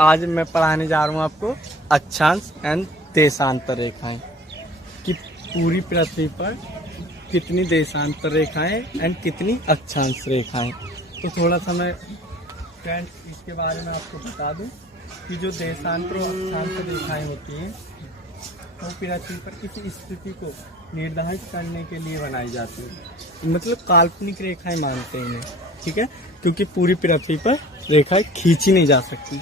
आज मैं पढ़ाने जा रहा हूँ आपको अक्षांश एंड देशांतर रेखाएं कि पूरी पृथ्वी पर कितनी देशांतर रेखाएं एंड कितनी अक्षांश रेखाएं। तो थोड़ा सा मैं फ्रेंड्स इसके बारे में आपको बता दूं कि जो देशांतर और अक्षांश रेखाएं होती हैं वो पृथ्वी पर किसी स्थिति को निर्धारित करने के लिए बनाई जाती है। मतलब काल्पनिक रेखाएं मानते हैं इन्हें, ठीक है, क्योंकि पूरी पृथ्वी पर रेखाएं खींची नहीं जा सकती।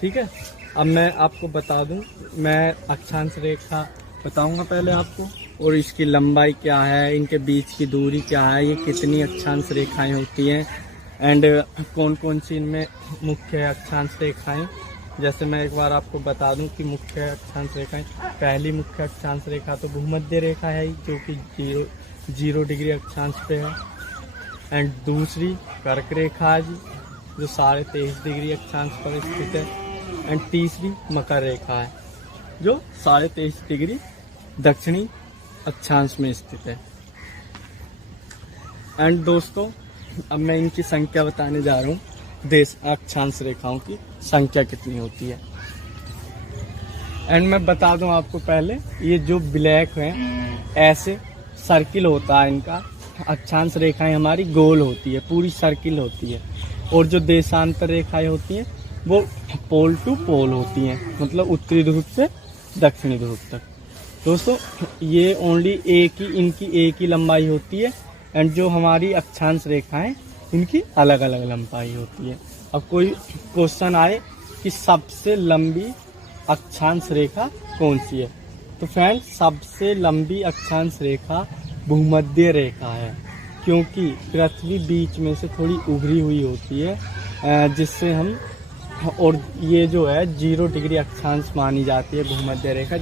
ठीक है, अब मैं आपको बता दूं, मैं अक्षांश रेखा बताऊंगा पहले आपको, और इसकी लंबाई क्या है, इनके बीच की दूरी क्या है, ये कितनी अक्षांश रेखाएं होती हैं एंड कौन कौन सी इनमें मुख्य अक्षांश रेखाएं। जैसे मैं एक बार आपको बता दूं कि मुख्य अक्षांश रेखाएं, पहली मुख्य अक्षांश रेखा तो भूमध्य रेखा है जो कि 0 डिग्री अक्षांश पे है। एंड दूसरी कर्क रेखा है जी जो 23.5 डिग्री अक्षांश पर स्थित है। एंड तीसरी मकर रेखा है जो 23.5 डिग्री दक्षिणी अक्षांश में स्थित है। एंड दोस्तों अब मैं इनकी संख्या बताने जा रहा हूँ, देश अक्षांश रेखाओं की संख्या कितनी होती है। एंड मैं बता दूं आपको पहले, ये जो ब्लैक हैं ऐसे सर्किल होता है इनका, अक्षांश रेखाएं हमारी गोल होती है, पूरी सर्किल होती है। और जो देशांतर रेखाएं होती हैं वो पोल टू पोल होती हैं, मतलब उत्तरी ध्रुव से दक्षिणी ध्रुव तक। दोस्तों ये ओनली इनकी एक ही लंबाई होती है। एंड जो हमारी अक्षांश रेखाएं इनकी अलग अलग लंबाई होती है। अब कोई क्वेश्चन आए कि सबसे लंबी अक्षांश रेखा कौन सी है, तो फ्रेंड्स सबसे लंबी अक्षांश रेखा भूमध्य रेखा है, क्योंकि पृथ्वी बीच में से थोड़ी उभरी हुई होती है, जिससे हम, और ये जो है 0 डिग्री अक्षांश मानी जाती है भूमध्य रेखा,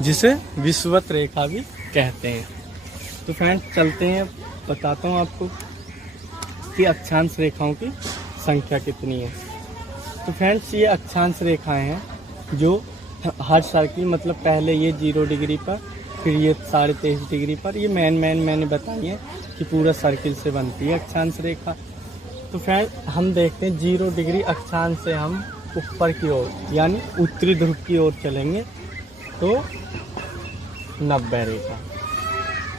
जिसे विषुवत रेखा भी कहते हैं। तो फ्रेंड्स चलते हैं, बताता हूँ आपको कि अक्षांश रेखाओं की संख्या कितनी है। तो फ्रेंड्स ये अक्षांश रेखाएं हैं जो हर सर्किल, मतलब पहले ये 0 डिग्री पर, फिर ये 23.5 डिग्री पर, ये मैंने बताई है कि पूरा सर्किल से बनती है अक्षांश रेखा। तो फ्रेंड हम देखते हैं 0 डिग्री अक्षांश से हम ऊपर की ओर यानी उत्तरी ध्रुव की ओर चलेंगे तो 90 रेखा।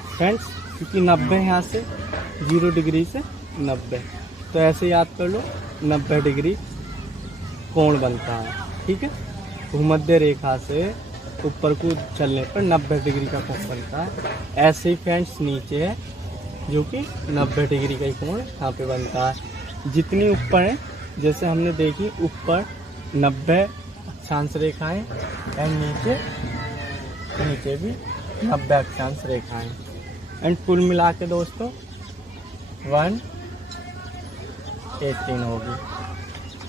फ्रेंड्स क्योंकि 90 यहाँ से 0 डिग्री से 90, तो ऐसे याद कर लो 90 डिग्री कोण बनता है। ठीक है, भूमध्य रेखा से ऊपर को चलने पर 90 डिग्री का कोण बनता है। ऐसे ही फ्रेंड्स नीचे है जो कि 90 डिग्री का कोण यहाँ पे बनता है। जितनी ऊपर है, जैसे हमने देखी ऊपर 90 अक्षांश रेखाएं एंड नीचे भी 90 अक्षांश रेखाएं। एंड कुल मिला के दोस्तों 118 होगी।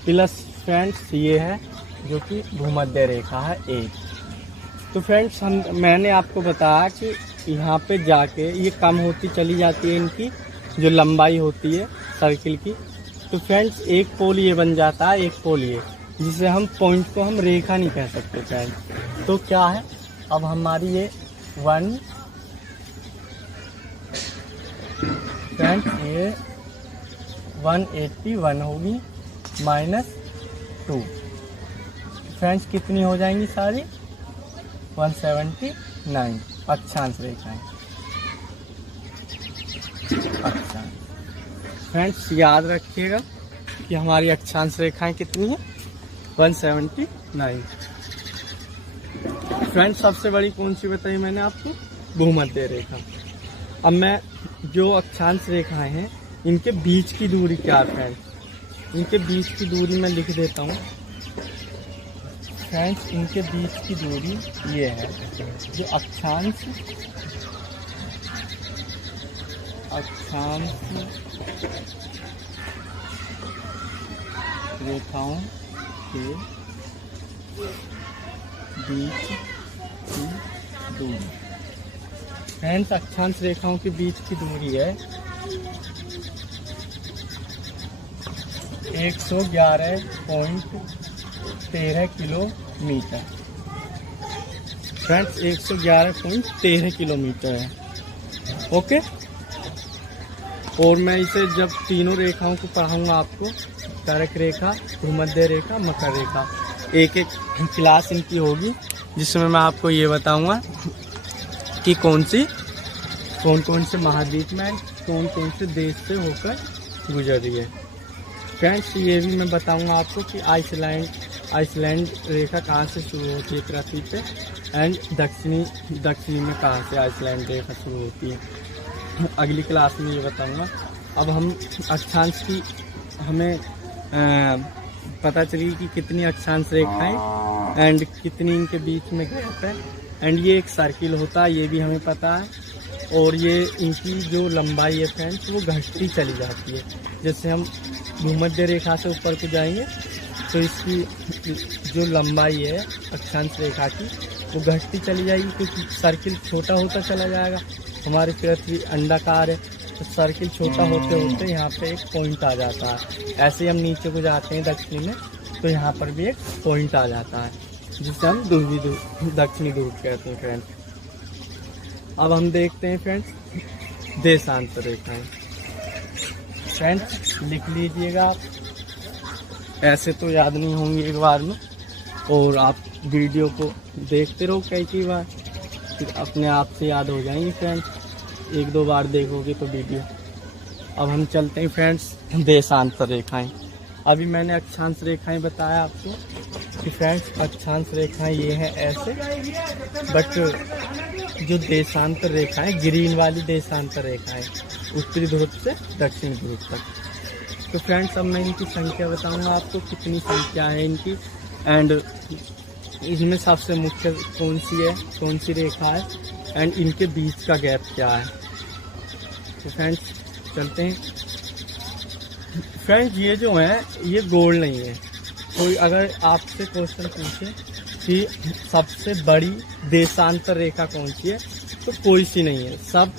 प्लस फ्रेंड्स ये है जो कि भूमध्य रेखा है 1। तो फ्रेंड्स मैंने आपको बताया कि यहाँ पे जाके ये कम होती चली जाती है, इनकी जो लंबाई होती है सर्किल की। तो फ्रेंड्स एक पोल ये बन जाता है, एक पोल ये, जिसे हम पॉइंट को हम रेखा नहीं कह सकते फ्रेंड्स। तो क्या है, अब हमारी ये 1 फ्रेंड्स ये 181 होगी -2। फ्रेंड्स कितनी हो जाएंगी सारी, 179 अक्षांश रेखाएं। अक्षांश फ्रेंड्स याद रखिएगा कि हमारी अक्षांश रेखाएं कितनी है, 179। फ्रेंड्स सबसे बड़ी कौन सी बताई मैंने आपको, भूमध्य रेखा। अब मैं जो अक्षांश रेखाएं हैं इनके बीच की दूरी क्या है फ्रेंड्स, इनके बीच की दूरी मैं लिख देता हूँ। फ्रेंड्स इनके बीच की दूरी ये है, जो अक्षांश रेखाओं के बीच की दूरी। फ्रेंड्स अक्षांश रेखाओं के बीच की दूरी है 111.13 किलोमीटर। फ्रेंड्स 111.13 किलोमीटर है। ओके, और मैं इसे जब तीनों रेखाओं को पढ़ाऊंगा आपको, कर्क रेखा, भूमध्य रेखा, मकर रेखा, एक एक क्लास इनकी होगी, जिसमें मैं आपको ये बताऊंगा कि कौन कौन से महाद्वीप में कौन कौन से देश से होकर गुजर रही है। फ्रेंड्स, ये भी मैं बताऊंगा आपको कि आइसलैंड रेखा कहाँ से शुरू होती है पृथ्वी पे, एंड दक्षिणी में कहाँ से आइसलैंड रेखा शुरू होती है। अगली क्लास में ये बताऊंगा। अब हम अक्षांश की हमें पता चली कि कितनी अक्षांश रेखाएं एंड कितनी इनके बीच में गैप है, एंड ये एक सर्किल होता है, ये भी हमें पता है। और ये इनकी जो लंबाई है फ्रेंड्स वो घटती चली जाती है। जैसे हम भूमध्य रेखा से ऊपर को जाएंगे तो इसकी जो लंबाई है अक्षांश रेखा की वो घटती चली जाएगी, क्योंकि सर्किल छोटा होता चला जाएगा। हमारी पृथ्वी अंडाकार है तो सर्किल छोटा होते होते यहाँ पे एक पॉइंट आ जाता है। ऐसे ही हम नीचे को जाते हैं दक्षिण में तो यहाँ पर भी एक पॉइंट आ जाता है, जिसे हम दक्षिणी ध्रुव कहते हैं फ्रेंड्स। अब हम देखते हैं फ्रेंड्स देशांतर रेखाएं। फ्रेंड्स, लिख लीजिएगा आप, ऐसे तो याद नहीं होंगे एक बार में, और आप वीडियो को देखते रहो कई बार, फिर अपने आप से याद हो जाएंगे फ्रेंड्स। एक दो बार देखोगे तो वीडियो। अब हम चलते हैं फ्रेंड्स देशांतर रेखाएं। अभी मैंने अक्षांश रेखाएं बताया आपको कि फ्रेंड्स अक्षांश रेखाएं ये हैं ऐसे, बट जो देशांतर रेखाएं ग्रीन वाली देशांतर रेखाएं उत्तरी ध्रुव से दक्षिण ध्रुव तक। तो फ्रेंड्स, अब मैं इनकी संख्या बताऊंगा आपको, कितनी संख्या है इनकी, एंड इनमें सबसे मुख्य कौन सी रेखा है, एंड इनके बीच का गैप क्या है। तो फ्रेंड्स चलते हैं। फ्रेंड्स, ये जो है ये गोल नहीं है। कोई अगर आपसे क्वेश्चन पूछे कि सबसे बड़ी देशांतर रेखा कौन सी है, तो कोई सी नहीं है, सब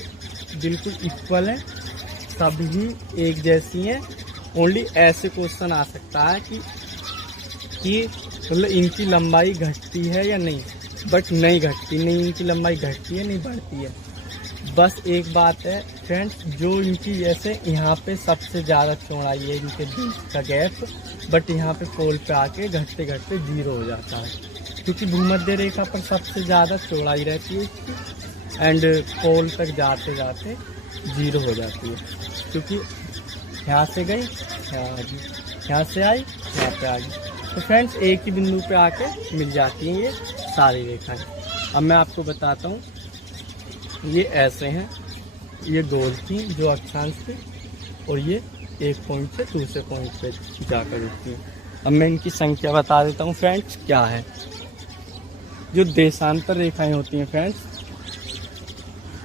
बिल्कुल इक्वल है, सभी एक जैसी हैं। ओनली ऐसे क्वेश्चन आ सकता है कि मतलब इनकी लंबाई घटती है या नहीं, बट नहीं घटती, नहीं इनकी लंबाई घटती है नहीं बढ़ती है। बस एक बात है फ्रेंड्स, जो इनकी जैसे यहाँ पे सबसे ज़्यादा चौड़ाई है इनके बीच का गैप, बट यहाँ पे पोल पे आके घटते घटते 0 हो जाता है, क्योंकि भूमध्य रेखा पर सबसे ज़्यादा चौड़ाई रहती है इसकी, एंड पोल तक जाते जाते 0 हो जाती है, क्योंकि यहाँ से गई यहाँ आ गई, यहाँ से आई यहाँ पे आ गई। तो फ्रेंड्स, एक ही बिंदु पे आके मिल जाती हैं ये सारी रेखाएं। अब मैं आपको बताता हूँ, ये ऐसे हैं, ये गोल थी जो अक्षांश थी, और ये एक पॉइंट से दूसरे पॉइंट पे जाकर रुकती हैं। अब मैं इनकी संख्या बता देता हूँ फ्रेंड्स क्या है। जो देशांतर रेखाएं होती हैं फ्रेंड्स,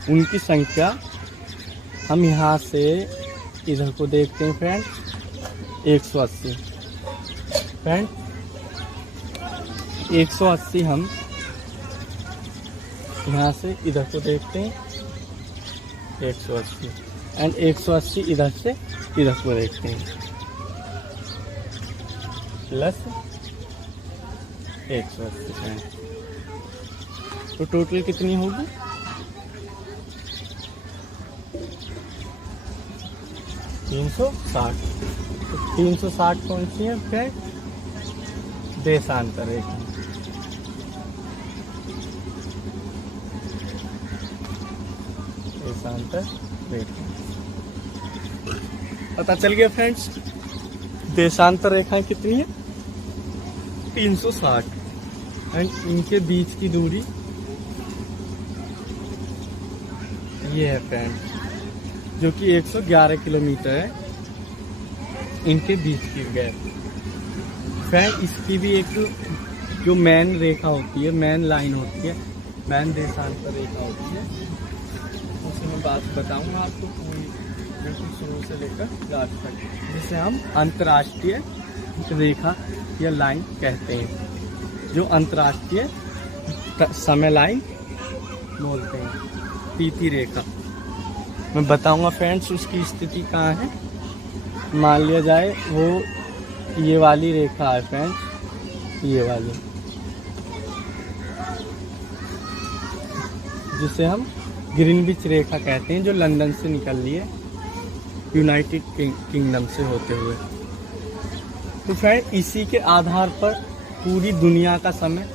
उनकी संख्या हम यहाँ से इधर को देखते हैं फ्रेंड्स 180। फ्रेंड्स 180 हम यहाँ से इधर को देखते हैं 180, एंड 180 इधर से इधर को देखते हैं प्लस 180। तो टोटल कितनी होगी? 360। तो 360 कौन सी है फ्रेंड? देशांतर रेखा। देशांतर रेखा पता चल गया फ्रेंड्स। देशांतर रेखाएं कितनी है? 360, एंड इनके बीच की दूरी ये है फ्रेंड्स, जो कि 111 किलोमीटर है इनके बीच की गैप। फ्रेंड इसकी भी एक जो मेन रेखा होती है, मेन लाइन होती है, मेन देशांतर रेखा होती है, उसमें मैं बात बताऊंगा आपको पूरी बिल्कुल शुरू से लेकर लास्ट तक, जिसे हम अंतर्राष्ट्रीय रेखा या लाइन कहते हैं, जो अंतर्राष्ट्रीय समय लाइन बोलते हैं, पीती रेखा। मैं बताऊंगा फ्रेंड्स उसकी स्थिति कहाँ है। मान लिया जाए वो ये वाली रेखा है फ्रेंड्स, ये वाली, जिसे हम ग्रीनविच रेखा कहते हैं, जो लंदन से निकल रही है, यूनाइटेड किंगडम से होते हुए। तो फ्रेंड इसी के आधार पर पूरी दुनिया का समय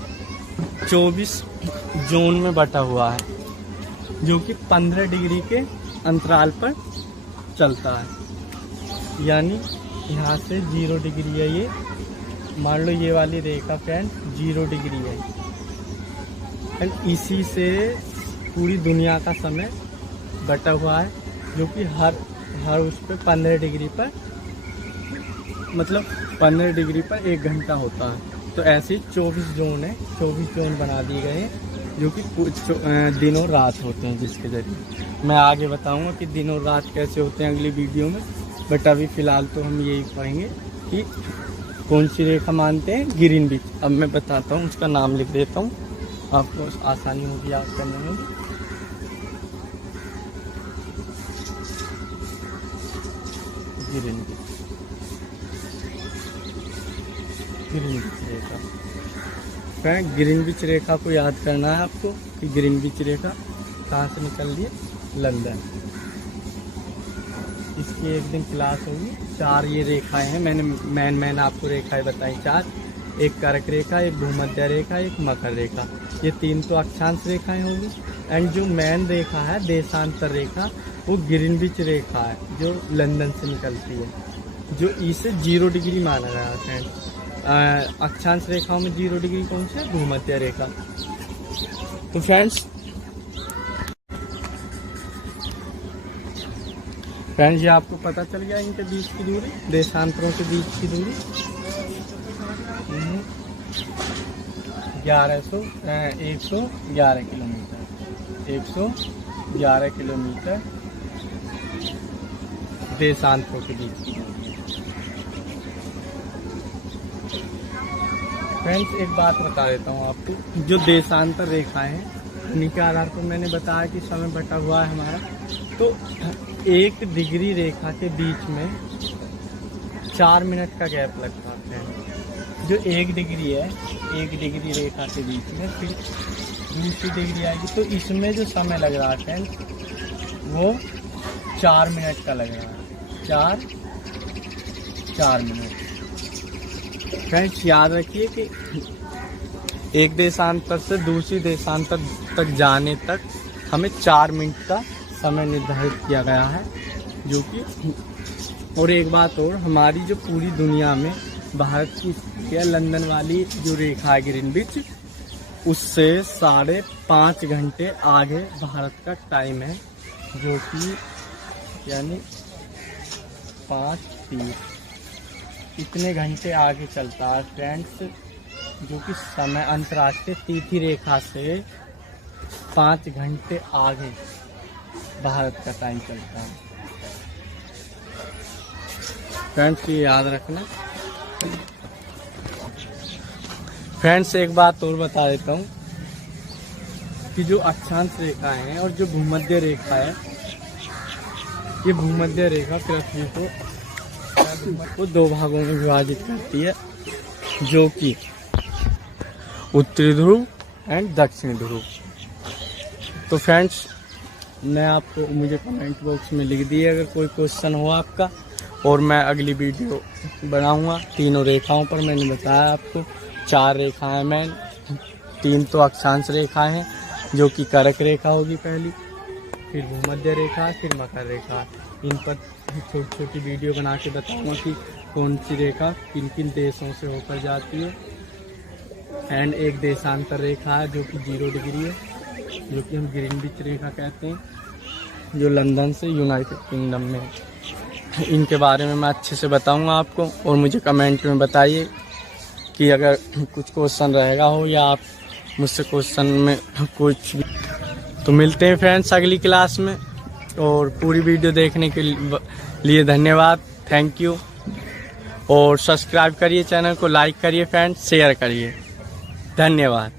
24 जोन में बटा हुआ है, जो कि 15 डिग्री के अंतराल पर चलता है। यानी यहाँ से 0 डिग्री है, ये मान लो ये वाली रेखा फ्रेंड 0 डिग्री है, एंड इसी से पूरी दुनिया का समय बटा हुआ है, जो कि हर उस पर 15 डिग्री पर, मतलब 15 डिग्री पर 1 घंटा होता है। तो ऐसे 24 जोन है, 24 जोन बना दिए गए हैं, जो कि दिनों रात होते हैं, जिसके जरिए मैं आगे बताऊंगा कि दिनों रात कैसे होते हैं अगली वीडियो में। बट अभी फ़िलहाल तो हम यही पढ़ेंगे कि कौन सी रेखा मानते हैं, ग्रीनविच। अब मैं बताता हूँ, उसका नाम लिख देता हूँ, आपको आसानी होगी याद करने में। ग्रीनविच रेखा, फ्रेंड ग्रीनविच रेखा को याद करना है आपको कि ग्रीनविच रेखा कहाँ से निकल रही है, लंदन। इसकी एक दिन क्लास होगी। 4 ये रेखाएं हैं, मैंने आपको रेखाएं बताई 4, एक कर्क रेखा, एक भूमध्य रेखा, एक मकर रेखा। ये 3 तो अक्षांश रेखाएं होगी, एंड जो मेन रेखा है देशांतर रेखा, वो ग्रीनविच रेखा है, जो लंदन से निकलती है, जो इसे 0 डिग्री माना गया है। अक्षांश रेखाओं में 0 डिग्री कौन सी है, भूमध्य रेखा। तो फ्रेंड्स ये आपको पता चल गया इनके बीच की दूरी, देशांतरों के बीच की दूरी 111 किलोमीटर, 111 किलोमीटर देशांतरों के बीच की दूरी। फ्रेंड्स एक बात बता देता हूँ आपको, जो देशांतर रेखाएं हैं उन्हीं के आधार पर मैंने बताया कि समय बटा हुआ है हमारा। तो 1 डिग्री रेखा के बीच में 4 मिनट का गैप लगता है। जो 1 डिग्री है, 1 डिग्री रेखा के बीच में फिर दूसरी डिग्री आएगी, तो इसमें जो समय लग रहा है वो 4 मिनट का लग रहा है, 4 मिनट। फ्रेंड्स याद रखिए कि एक देशांतर से दूसरी देशांतर तक जाने तक हमें 4 मिनट का समय निर्धारित किया गया है, जो कि और एक बात और, हमारी जो पूरी दुनिया में भारत की लंदन वाली जो रेखा है ग्रीनविच, उससे 5.5 घंटे आगे भारत का टाइम है, जो कि यानी 5:30 इतने घंटे आगे चलता है फ्रेंड्स, जो कि समय अंतर्राष्ट्रीय तिथि रेखा से 5 घंटे आगे भारत का टाइम चलता है। फ्रेंड्स ये याद रखना। फ्रेंड्स एक बात और बता देता हूँ कि जो अक्षांश रेखा है और जो भूमध्य रेखा है, ये भूमध्य रेखा पृथ्वी को 2 भागों में विभाजित करती है, जो कि उत्तरी ध्रुव एंड दक्षिणी ध्रुव। तो फ्रेंड्स मुझे कमेंट बॉक्स में लिख दिए अगर कोई क्वेश्चन हो आपका, और मैं अगली वीडियो बनाऊंगा। तीनों रेखाओं पर मैंने बताया आपको 4 रेखाएं मैन, 3 तो अक्षांश रेखाएं हैं, जो कि कर्क रेखा होगी पहली, फिर भूमध्य रेखा, फिर मकर रेखा। इन पर छोटी छोटी वीडियो बना के बताऊंगा कि कौन सी रेखा किन किन देशों से होकर जाती है। एंड एक देशांतर रेखा है जो कि 0 डिग्री है, जो कि हम ग्रीनविच रेखा कहते हैं, जो लंदन से यूनाइटेड किंगडम में है। इनके बारे में मैं अच्छे से बताऊंगा आपको, और मुझे कमेंट में बताइए कि अगर कुछ क्वेश्चन रहेगा हो या आप मुझसे क्वेश्चन में कुछ भी। तो मिलते हैं फ्रेंड्स अगली क्लास में, और पूरी वीडियो देखने के लिए धन्यवाद, थैंक यू। और सब्सक्राइब करिए चैनल को, लाइक करिए फ्रेंड्स, शेयर करिए, धन्यवाद।